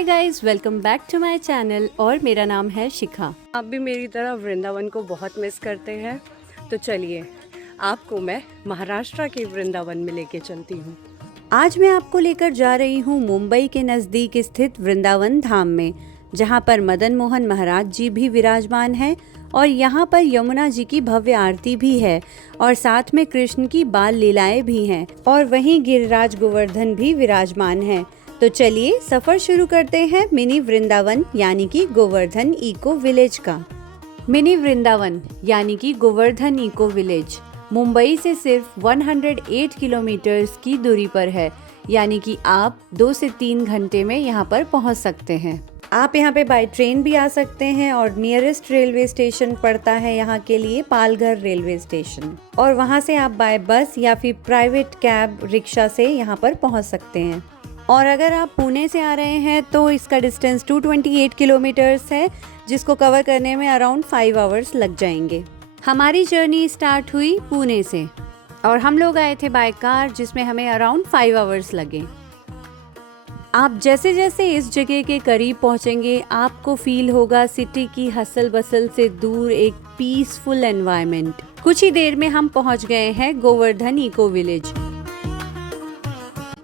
Hi guys, welcome back to my channel और मेरा नाम है शिखा। आप भी मेरी तरह वृंदावन को बहुत मिस करते हैं, तो चलिए आपको मैं महाराष्ट्र के वृंदावन में लेके चलती हूँ। आज मैं आपको लेकर जा रही हूँ मुंबई के नज़दीक स्थित वृंदावन धाम में, जहाँ पर मदन मोहन महाराज जी भी विराजमान हैं और यहाँ पर यमुना जी की भव्य आरती भी है और साथ में कृष्ण की बाल लीलाएं भी हैं और वहीं गिरिराज गोवर्धन भी विराजमान है। तो चलिए सफर शुरू करते हैं मिनी वृंदावन यानी कि गोवर्धन इको विलेज का। मिनी वृंदावन यानी कि गोवर्धन इको विलेज मुंबई से सिर्फ 108 किलोमीटर्स की दूरी पर है, यानी कि आप 2 से 3 घंटे में यहाँ पर पहुँच सकते हैं। आप यहाँ पे बाय ट्रेन भी आ सकते हैं और नियरेस्ट रेलवे स्टेशन पड़ता है यहाँ के लिए पालघर रेलवे स्टेशन, और वहाँ से आप बाय बस या फिर प्राइवेट कैब रिक्शा से यहाँ पर पहुँच सकते हैं। और अगर आप पुणे से आ रहे हैं तो इसका डिस्टेंस 228 किलोमीटर्स है, जिसको कवर करने में अराउंड 5 आवर्स लग जाएंगे। हमारी जर्नी स्टार्ट हुई पुणे से और हम लोग आए थे बाय कार, जिसमें हमें अराउंड 5 आवर्स लगे। आप जैसे जैसे इस जगह के करीब पहुंचेंगे आपको फील होगा सिटी की हसल बसल से दूर एक पीसफुल एनवायरनमेंट। कुछ ही देर में हम पहुंच गए हैं गोवर्धन इको विलेज।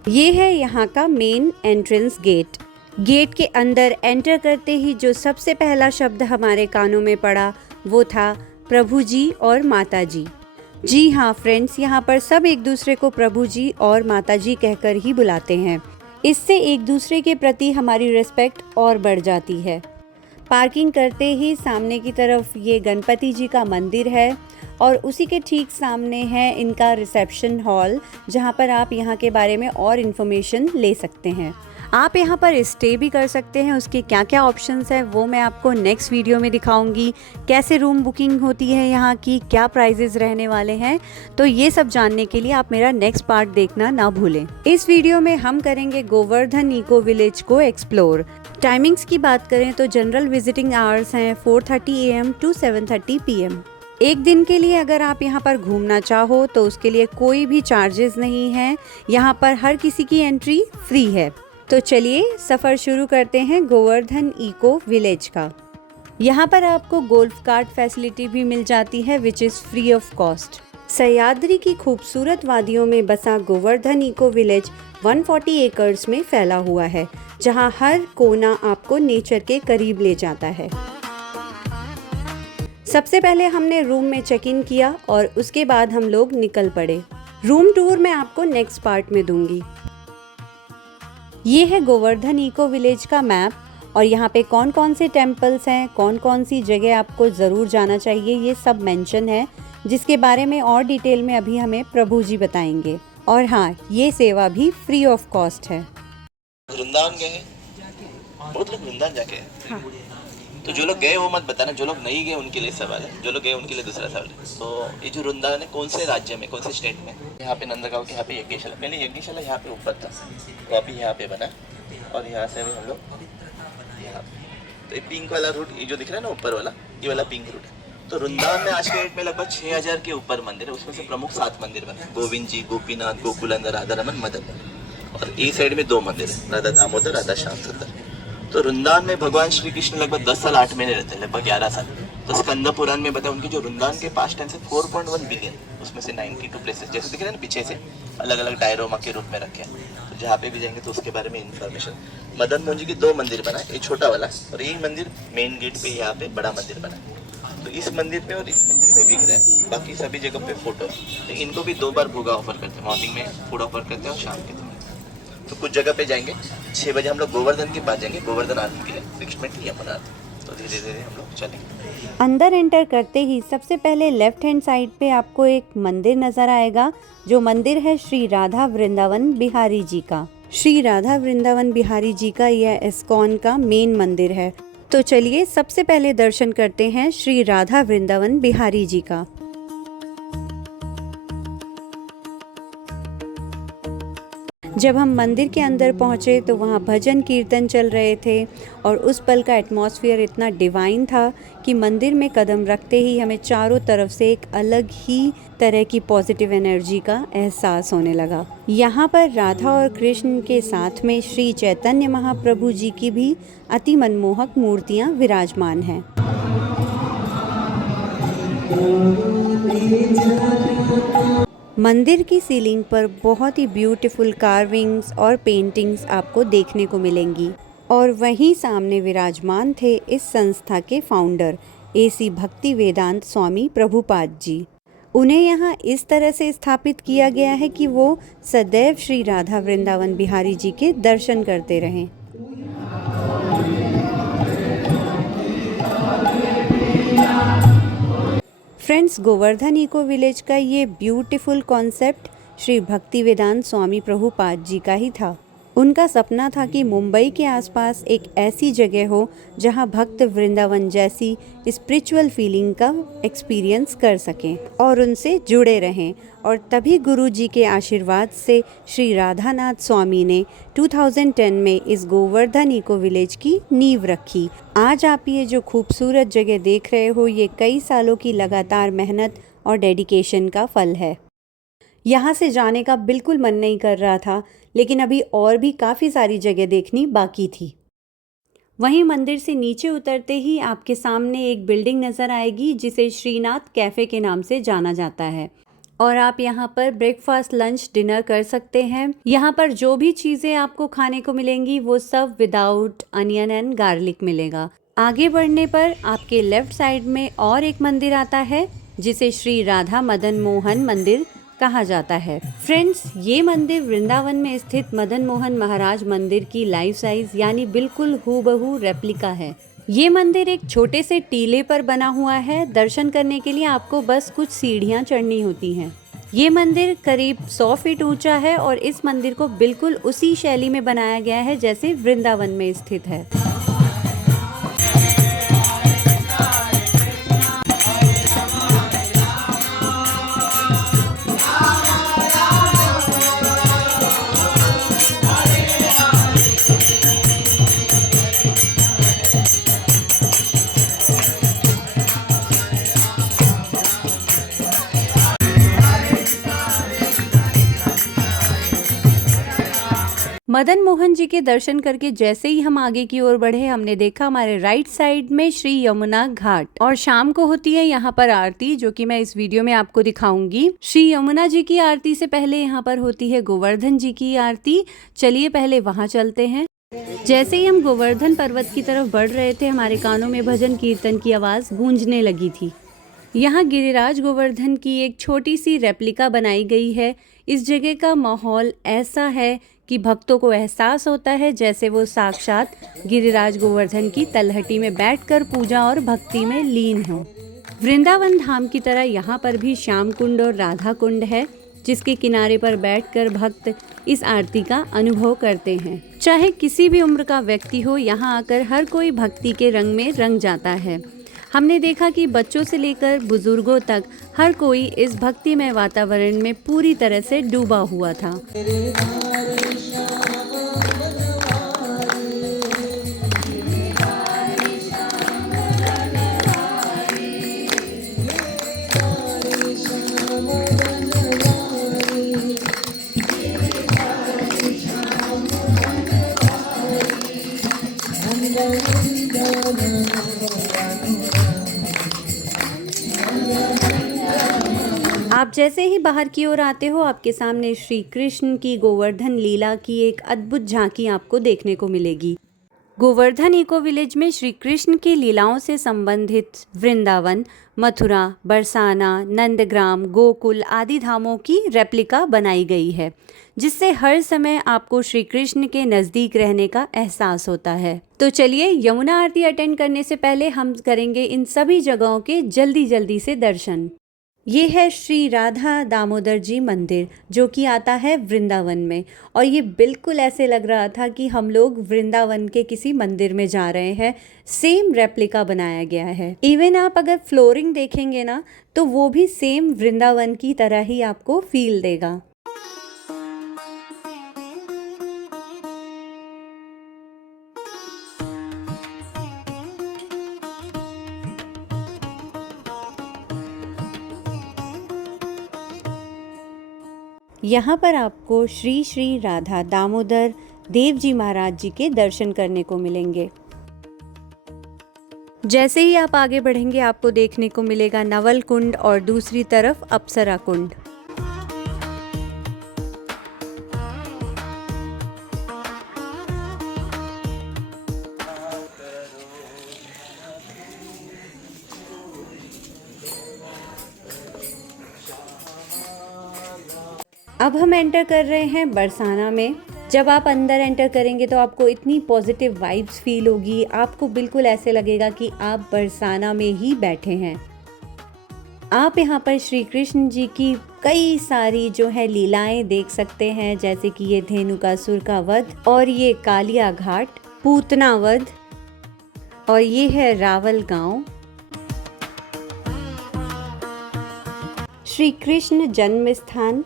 ये है यहाँ का मेन एंट्रेंस गेट। गेट के अंदर एंटर करते ही जो सबसे पहला शब्द हमारे कानों में पड़ा वो था प्रभु जी और माता जी। जी हाँ फ्रेंड्स, यहाँ पर सब एक दूसरे को प्रभु जी और माता जी कहकर ही बुलाते हैं। इससे एक दूसरे के प्रति हमारी रिस्पेक्ट और बढ़ जाती है। पार्किंग करते ही सामने की तरफ ये गणपति जी का मंदिर है और उसी के ठीक सामने है इनका रिसेप्शन हॉल, जहाँ पर आप यहाँ के बारे में और इन्फॉर्मेशन ले सकते हैं। आप यहाँ पर स्टे भी कर सकते हैं। उसके क्या क्या ऑप्शंस हैं वो मैं आपको नेक्स्ट वीडियो में दिखाऊंगी। कैसे रूम बुकिंग होती है यहाँ की, क्या प्राइजेस रहने वाले हैं, तो ये सब जानने के लिए आप मेरा नेक्स्ट पार्ट देखना ना भूलें। इस वीडियो में हम करेंगे गोवर्धन इको विलेज को एक्सप्लोर। टाइमिंग्स की बात करें तो जनरल विजिटिंग आवर्स हैं 4:30 AM to 7:30 PM। एक दिन के लिए अगर आप यहाँ पर घूमना चाहो तो उसके लिए कोई भी चार्जेस नहीं है। यहाँ पर हर किसी की एंट्री फ्री है। तो चलिए सफ़र शुरू करते हैं गोवर्धन इको विलेज का। यहाँ पर आपको गोल्फ कार्ट फैसिलिटी भी मिल जाती है which is free of cost. Sahyadri की खूबसूरत वादियों में बसा गोवर्धन इको विलेज 140 एकर्स में फैला हुआ है, जहाँ हर कोना आपको नेचर के करीब ले जाता है। सबसे पहले हमने रूम में चेक इन किया और उसके बाद हम लोग निकल पड़े। रूम टूर मैं आपको नेक्स्ट पार्ट में दूंगी। ये है गोवर्धन इको विलेज का मैप और यहाँ पे कौन कौन से टेम्पल्स हैं, कौन कौन सी जगह आपको ज़रूर जाना चाहिए, ये सब मेंशन है, जिसके बारे में और डिटेल में अभी हमें प्रभु जी बताएंगे। और हाँ, ये सेवा भी फ्री ऑफ कॉस्ट है। वृंदावन गए हैं, बहुत लोग वृंदावन जाके हाँ। तो जो लोग गए वो मत बताना, जो लोग नहीं गए उनके लिए सवाल है, जो लोग गए उनके लिए दूसरा सवाल है। तो ये जो वृंदावन है कौन से राज्य में, कौन से स्टेट में? यहाँ पे नंदगांव के यहाँ पे यज्ञशाला, पहले यज्ञशाला यहाँ पे ऊपर था, वो अभी यहाँ पे बना और यहाँ से अभी हम लोग यहाँ। तो ये पिंक वाला रूट, ये जो दिख रहा है ना ऊपर वाला, ये वाला पिंक रूट है। तो वृंदावन में आज के डेट में लगभग 6000 के ऊपर मंदिर है। उसमें से प्रमुख 7 मंदिर बने, गोविंद जी, गोपीनाथ, गोकुलंद, राधा रमन, मदन। और इस साइड में 2 मंदिर है, राधा दामोदर, राधा श्याम सुंदर। तो वृंदावन में भगवान श्री कृष्ण लगभग 10 साल 8 महीने रहते हैं, लगभग 11 साल। तो स्कंद पुराण में बताया उनकी जो वृंदावन के पास टाइम से 4.1 बिलियन, उसमें से 92 प्लेसेस जैसे दिख रहे हैं ना पीछे से अलग अलग डायरोमा के रूप में रखे हैं। तो जहाँ पे भी जाएंगे तो उसके बारे में इन्फॉर्मेशन। मदन मोहन जी की 2 मंदिर बना, एक छोटा वाला और यही मंदिर मेन गेट पे यहाँ पे बड़ा मंदिर बना। तो इस मंदिर पे और इस मंदिर में दिख रहा है, बाकी सभी जगह पे फोटो। तो इनको भी 2 बार भोगा ऑफर करते हैं, मॉर्निंग में फूड ऑफर करते हैं और शाम के समय। तो कुछ जगह पे जाएंगे 6 बजे हम लोग गोवर्धन के पास जाएंगे, गोवर्धन आरती के लिए, नेक्स्ट में यमुना आरती। तो धीरे धीरे हम लोग चलेंगे। अंदर एंटर करते ही सबसे पहले लेफ्ट हैंड साइड पे आपको एक मंदिर नजर आएगा, जो मंदिर है श्री राधा वृंदावन बिहारी जी का। श्री राधा वृंदावन बिहारी जी का यह इस्कॉन का मेन मंदिर है। तो चलिए सबसे पहले दर्शन करते हैं श्री राधा वृंदावन बिहारी जी का। जब हम मंदिर के अंदर पहुँचे तो वहाँ भजन कीर्तन चल रहे थे और उस पल का एटमॉस्फेयर इतना डिवाइन था कि मंदिर में कदम रखते ही हमें चारों तरफ से एक अलग ही तरह की पॉजिटिव एनर्जी का एहसास होने लगा। यहाँ पर राधा और कृष्ण के साथ में श्री चैतन्य महाप्रभु जी की भी अति मनमोहक मूर्तियाँ विराजमान हैं। मंदिर की सीलिंग पर बहुत ही ब्यूटीफुल कार्विंग्स और पेंटिंग्स आपको देखने को मिलेंगी और वहीं सामने विराजमान थे इस संस्था के फाउंडर AC भक्ति वेदांत स्वामी प्रभुपाद जी। उन्हें यहाँ इस तरह से स्थापित किया गया है कि वो सदैव श्री राधा वृंदावन बिहारी जी के दर्शन करते रहें। फ्रेंड्स, गोवर्धन इको विलेज का ये ब्यूटीफुल कॉन्सेप्ट श्री भक्ति वेदांत स्वामी प्रभुपाद जी का ही था। उनका सपना था कि मुंबई के आसपास एक ऐसी जगह हो जहां भक्त वृंदावन जैसी स्पिरिचुअल फीलिंग का एक्सपीरियंस कर सकें और उनसे जुड़े रहें। और तभी गुरु जी के आशीर्वाद से श्री राधानाथ स्वामी ने 2010 में इस गोवर्धन इको विलेज की नींव रखी। आज आप ये जो खूबसूरत जगह देख रहे हो, ये कई सालों की लगातार मेहनत और डेडिकेशन का फल है। यहाँ से जाने का बिल्कुल मन नहीं कर रहा था, लेकिन अभी और भी काफ़ी सारी जगह देखनी बाकी थी। वहीं मंदिर से नीचे उतरते ही आपके सामने एक बिल्डिंग नज़र आएगी जिसे श्रीनाथ कैफ़े के नाम से जाना जाता है और आप यहाँ पर ब्रेकफास्ट, लंच, डिनर कर सकते हैं। यहाँ पर जो भी चीज़ें आपको खाने को मिलेंगी वो सब विदाउट अनियन एंड गार्लिक मिलेगा। आगे बढ़ने पर आपके लेफ्ट साइड में और एक मंदिर आता है जिसे श्री राधा मदन मोहन मंदिर कहा जाता है। फ्रेंड्स, ये मंदिर वृंदावन में स्थित मदन मोहन महाराज मंदिर की लाइफ साइज यानी बिल्कुल हूबहू रेप्लिका है। ये मंदिर एक छोटे से टीले पर बना हुआ है। दर्शन करने के लिए आपको बस कुछ सीढ़ियाँ चढ़नी होती हैं। ये मंदिर करीब 100 फीट ऊंचा है और इस मंदिर को बिल्कुल उसी शैली में बनाया गया है जैसे वृंदावन में स्थित है। मदन मोहन जी के दर्शन करके जैसे ही हम आगे की ओर बढ़े, हमने देखा हमारे राइट साइड में श्री यमुना घाट और शाम को होती है यहाँ पर आरती, जो कि मैं इस वीडियो में आपको दिखाऊंगी। श्री यमुना जी की आरती से पहले यहाँ पर होती है गोवर्धन जी की आरती। चलिए पहले वहाँ चलते हैं। जैसे ही हम गोवर्धन पर्वत की तरफ बढ़ रहे थे, हमारे कानों में भजन कीर्तन की आवाज़ गूंजने लगी थी। यहाँ गिरिराज गोवर्धन की एक छोटी सी रेप्लिका बनाई गई है। इस जगह का माहौल ऐसा है कि भक्तों को एहसास होता है जैसे वो साक्षात गिरिराज गोवर्धन की तलहटी में बैठकर पूजा और भक्ति में लीन हों। वृंदावन धाम की तरह यहाँ पर भी श्याम कुंड और राधा कुंड है, जिसके किनारे पर बैठकर भक्त इस आरती का अनुभव करते हैं। चाहे किसी भी उम्र का व्यक्ति हो, यहाँ आकर हर कोई भक्ति के रंग में रंग जाता है। हमने देखा कि बच्चों से लेकर बुजुर्गों तक हर कोई इस भक्तिमय वातावरण में पूरी तरह से डूबा हुआ था। आप जैसे ही बाहर की ओर आते हो, आपके सामने श्री कृष्ण की गोवर्धन लीला की एक अद्भुत झांकी आपको देखने को मिलेगी। गोवर्धन इको विलेज में श्री कृष्ण की लीलाओं से संबंधित वृंदावन, मथुरा, बरसाना, नंदग्राम, गोकुल आदि धामों की रेप्लिका बनाई गई है, जिससे हर समय आपको श्री कृष्ण के नज़दीक रहने का एहसास होता है। तो चलिए, यमुना आरती अटेंड करने से पहले हम करेंगे इन सभी जगहों के जल्दी से दर्शन। ये है श्री राधा दामोदर जी मंदिर, जो कि आता है वृंदावन में, और ये बिल्कुल ऐसे लग रहा था कि हम लोग वृंदावन के किसी मंदिर में जा रहे हैं। सेम रेप्लिका बनाया गया है। इवन आप अगर फ्लोरिंग देखेंगे ना, तो वो भी सेम वृंदावन की तरह ही आपको फील देगा। यहाँ पर आपको श्री श्री राधा दामोदर देव जी महाराज जी के दर्शन करने को मिलेंगे। जैसे ही आप आगे बढ़ेंगे आपको देखने को मिलेगा नवल कुंड और दूसरी तरफ अप्सरा कुंड। अब हम एंटर कर रहे हैं बरसाना में। जब आप अंदर एंटर करेंगे तो आपको इतनी पॉजिटिव वाइब्स फील होगी, आपको बिल्कुल ऐसे लगेगा कि आप बरसाना में ही बैठे हैं। आप यहाँ पर श्री कृष्ण जी की कई सारी जो है लीलाएं देख सकते हैं, जैसे कि ये धेनुकासुर का वध और ये कालिया घाट, पूतना वध और ये है रावल गांव। श्री कृष्ण जन्म स्थान।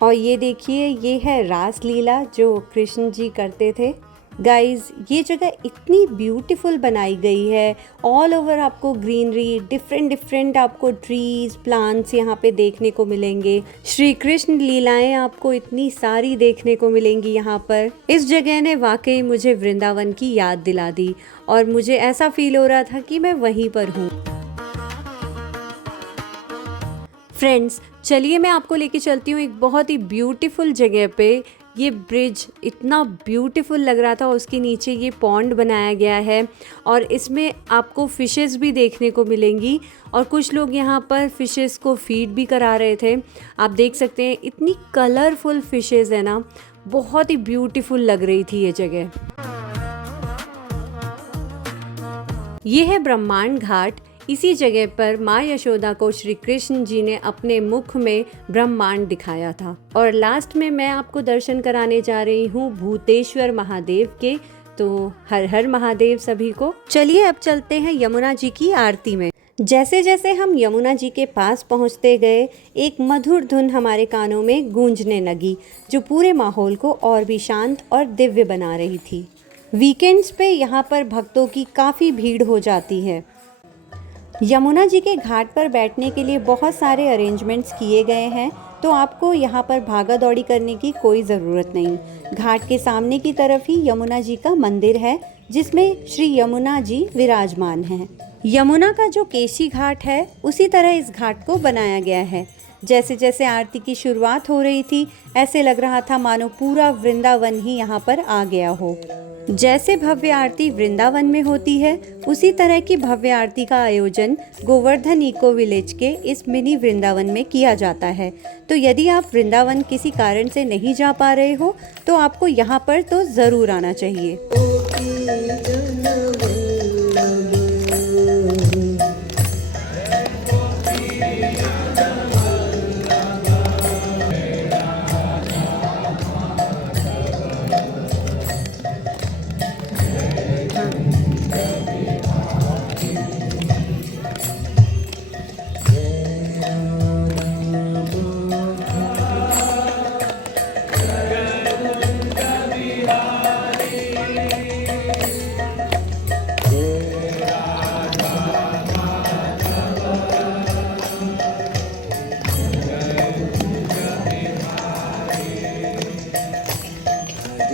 और ये देखिए ये है रास लीला जो कृष्ण जी करते थे। गाइस ये जगह इतनी ब्यूटीफुल बनाई गई है, ऑल ओवर आपको ग्रीनरी, डिफरेंट आपको ट्रीज प्लांट्स यहाँ पे देखने को मिलेंगे। श्री कृष्ण लीलाएं आपको इतनी सारी देखने को मिलेंगी यहाँ पर। इस जगह ने वाकई मुझे वृंदावन की याद दिला दी और मुझे ऐसा फील हो रहा था कि मैं वहीं पर हूँ। फ्रेंड्स चलिए मैं आपको लेके चलती हूँ एक बहुत ही ब्यूटीफुल जगह पे। ये ब्रिज इतना ब्यूटीफुल लग रहा था, उसके नीचे ये पॉन्ड बनाया गया है और इसमें आपको फ़िशेस भी देखने को मिलेंगी और कुछ लोग यहाँ पर फ़िशेस को फीड भी करा रहे थे। आप देख सकते हैं इतनी कलरफुल फ़िशेस है ना, बहुत ही ब्यूटीफुल लग रही थी ये जगह। ये है ब्रह्मांड घाट। इसी जगह पर माँ यशोदा को श्री कृष्ण जी ने अपने मुख में ब्रह्मांड दिखाया था। और लास्ट में मैं आपको दर्शन कराने जा रही हूँ भूतेश्वर महादेव के। तो हर हर महादेव सभी को। चलिए अब चलते हैं यमुना जी की आरती में। जैसे जैसे हम यमुना जी के पास पहुँचते गए एक मधुर धुन हमारे कानों में गूंजने लगी, जो पूरे माहौल को और भी शांत और दिव्य बना रही थी। वीकेंड्स पे यहाँ पर भक्तों की काफ़ी भीड़ हो जाती है। यमुना जी के घाट पर बैठने के लिए बहुत सारे अरेंजमेंट्स किए गए हैं, तो आपको यहाँ पर भागा दौड़ी करने की कोई ज़रूरत नहीं। घाट के सामने की तरफ ही यमुना जी का मंदिर है, जिसमें श्री यमुना जी विराजमान हैं। यमुना का जो केशी घाट है उसी तरह इस घाट को बनाया गया है। जैसे जैसे आरती की शुरुआत हो रही थी ऐसे लग रहा था मानो पूरा वृंदावन ही यहाँ पर आ गया हो। जैसे भव्य आरती वृंदावन में होती है उसी तरह की भव्य आरती का आयोजन गोवर्धन इको विलेज के इस मिनी वृंदावन में किया जाता है। तो यदि आप वृंदावन किसी कारण से नहीं जा पा रहे हो तो आपको यहाँ पर तो ज़रूर आना चाहिए।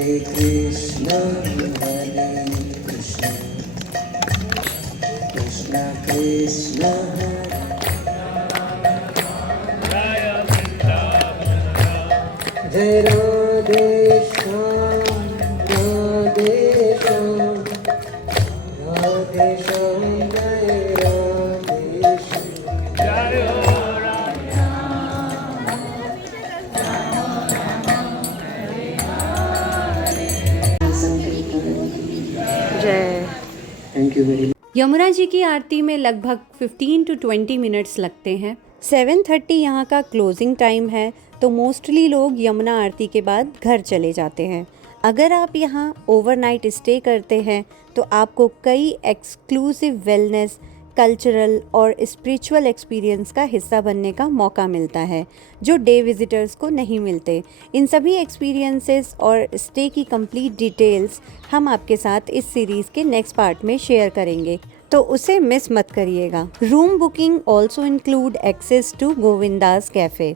Hare Krishna, Hare Krishna, Krishna Krishna, Hare Radhe Shyam, Radhe Shyam, Radhe Shyam, Jai Radhe Shyam. जय। Thank you very much. Yamuna ji की आरती में लगभग 15 to 20 मिनट्स लगते हैं। 7:30 यहाँ का क्लोजिंग टाइम है, तो मोस्टली लोग यमुना आरती के बाद घर चले जाते हैं। अगर आप यहाँ ओवरनाइट स्टे करते हैं तो आपको कई एक्सक्लूसिव वेलनेस, कल्चरल और स्पिरिचुअल एक्सपीरियंस का हिस्सा बनने का मौका मिलता है, जो डे विजिटर्स को नहीं मिलते। इन सभी एक्सपीरियंसेस और स्टे की कंप्लीट डिटेल्स हम आपके साथ इस सीरीज़ के नेक्स्ट पार्ट में शेयर करेंगे। तो उसे मिस मत करिएगा। Room booking also include access to Govinda's cafe,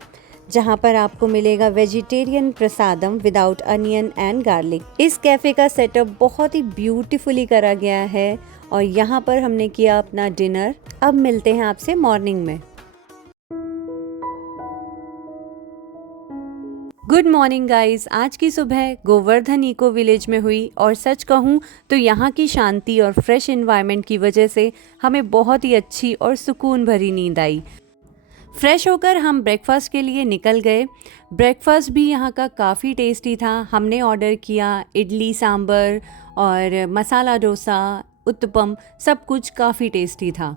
जहाँ पर आपको मिलेगा vegetarian prasadam without onion and garlic. इस कैफ़े का सेटअप बहुत ही ब्यूटीफुली करा गया है और यहाँ पर हमने किया अपना डिनर। अब मिलते हैं आपसे मॉर्निंग में। Good morning guys. आज की सुबह गोवर्धन इको विलेज में हुई और सच कहूँ तो यहाँ की शांति और फ्रेश एनवायरनमेंट की वजह से हमें बहुत ही अच्छी और सुकून भरी नींद आई। फ्रेश होकर हम ब्रेकफास्ट के लिए निकल गए। ब्रेकफास्ट भी यहाँ का काफ़ी टेस्टी था। हमने ऑर्डर किया इडली सांभर और मसाला डोसा, उत्तपम, सब कुछ काफ़ी टेस्टी था।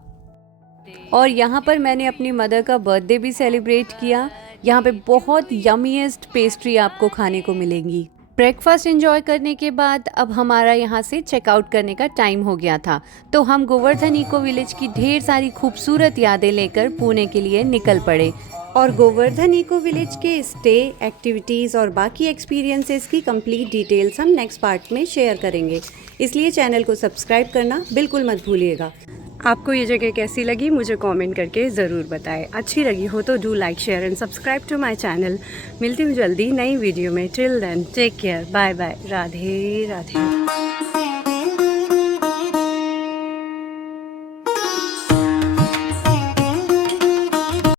और यहाँ पर मैंने अपनी मदर का बर्थडे भी सेलिब्रेट किया। यहाँ पे बहुत यमीएस्ट पेस्ट्री आपको खाने को मिलेंगी। ब्रेकफास्ट एंजॉय करने के बाद अब हमारा यहाँ से चेकआउट करने का टाइम हो गया था, तो हम गोवर्धन इको विलेज की ढेर सारी खूबसूरत यादें लेकर पुणे के लिए निकल पड़े। और गोवर्धन इको विलेज के स्टे, एक्टिविटीज़ और बाकी एक्सपीरियंसेस की कंप्लीट डिटेल्स हम नेक्स्ट पार्ट में शेयर करेंगे, इसलिए चैनल को सब्सक्राइब करना बिल्कुल मत भूलिएगा। आपको ये जगह कैसी लगी मुझे कमेंट करके ज़रूर बताएं। अच्छी लगी हो तो do like, share and subscribe to my channel. मिलती हूँ जल्दी नई वीडियो में। Till then take care, bye bye, Radhe Radhe.